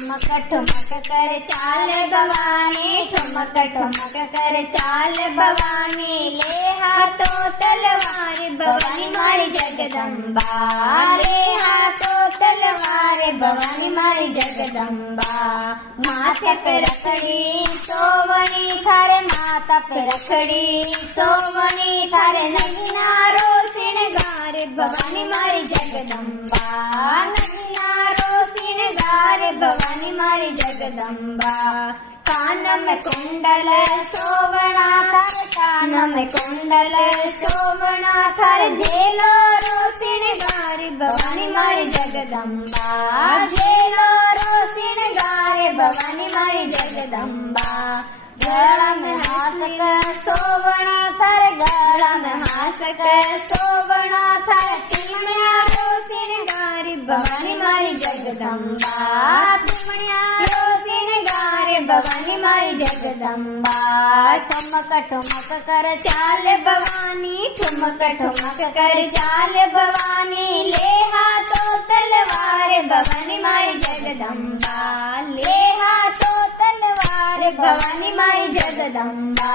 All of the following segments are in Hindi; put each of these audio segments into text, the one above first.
ठुमक ठुमक कर चाल भवानी, ठुमक ठुमक कर चाल भवानी। ले हाथों तलवार भवानी मारी जगदम्बा, ले हाथों तलवार भवानी मारी जगदम्बा। माथे पे रखड़ी सोवणी थारे, माथा पे रखड़ी सोवणी थारे। नगीनारो सिणगार भवानी मारी जगदम्बा, नगीनारो सिणगार भवानी मारी जगदम्बा। कान में कुंडल सोवणा थार, कान में कुंडल सोवणा थार। जेलो रो सिणगार भवानी मारी जगदम्बा, जेलो रो सिणगार भवानी मारी जगदम्बा। गला में हासक सोवणा थार, गला में हासक सोवणा थार। तिमणिया रो सिणगार भवानी मारी जगदम्बा, तिमणिया रो सिणगार भवानी मारी जगदम्बा। ठुमक ठुमक कर चाल भवानी, ठुमक ठुमक कर चाल भवानी। ले हाथों तलवार भवानी मारी जगदम्बा, ले हाथों तलवार भवानी मारी जगदम्बा।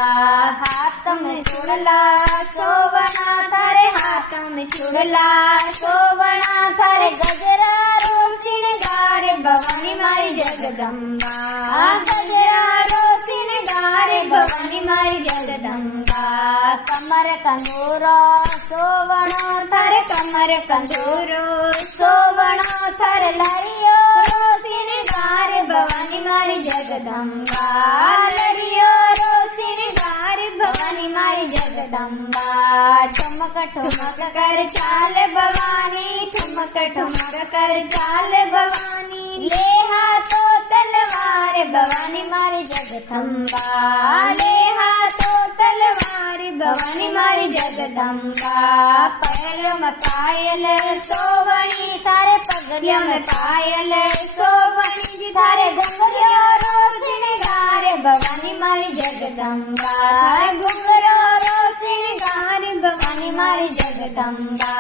हाथ में चूड़ला सोवणा थारे, हाथ में चूड़ला सोवणा थारे। गजरा रो सिणगार भवानी मारी जगदम्बा, गजरा रो सिणगार भवानी मारी जगदम्बा। कमर कंदूरो सोवणो थारे, कमर कंदूरो सोवणो थारे। लड़ियो रो सिणगार भवानी मारी जगदम्बा, लड़ियो रो सिणगार भवानी मारी जगदम्बा। ठुमक ठुमक कर चाल भवानी, ठुमक ठुमक कर चाल भवानी। ले हाथों तलवार भवानी मारी जगदम्बा, ले हाथों तलवार भवानी मारी जगदम्बा। पैर में पायल सोवणी थारे, पगलियों में पायल सोवणी थारे। घुंघरू रो सिणगार भवानी मारी जगदम्बा, घुंघरू रो सिणगार भवानी मारी जगदम्बा।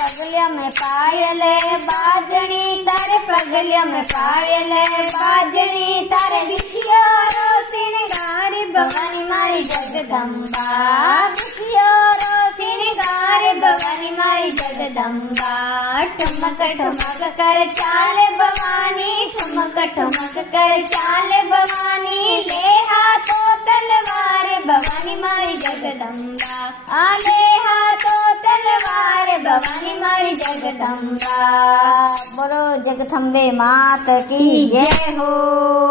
पगलियों में पायल बाजणी थारे, पगलियों में पायल बाजणी थारे। बिछियो रो सिणगार भवानी मारी जगदम्बा, बिछियो रो सिणगार भवानी मारी जगदम्बा। ठुमक ठुमक कर चाल भवानी, ठुमक ठुमक कर चाल भवानी। ले हाथों तलवार भवानी मारी जगदम्बा, आले हाथों तलवार भवानी मारी जगदम्बा। बोलो जगदम्बे मात की जय हो।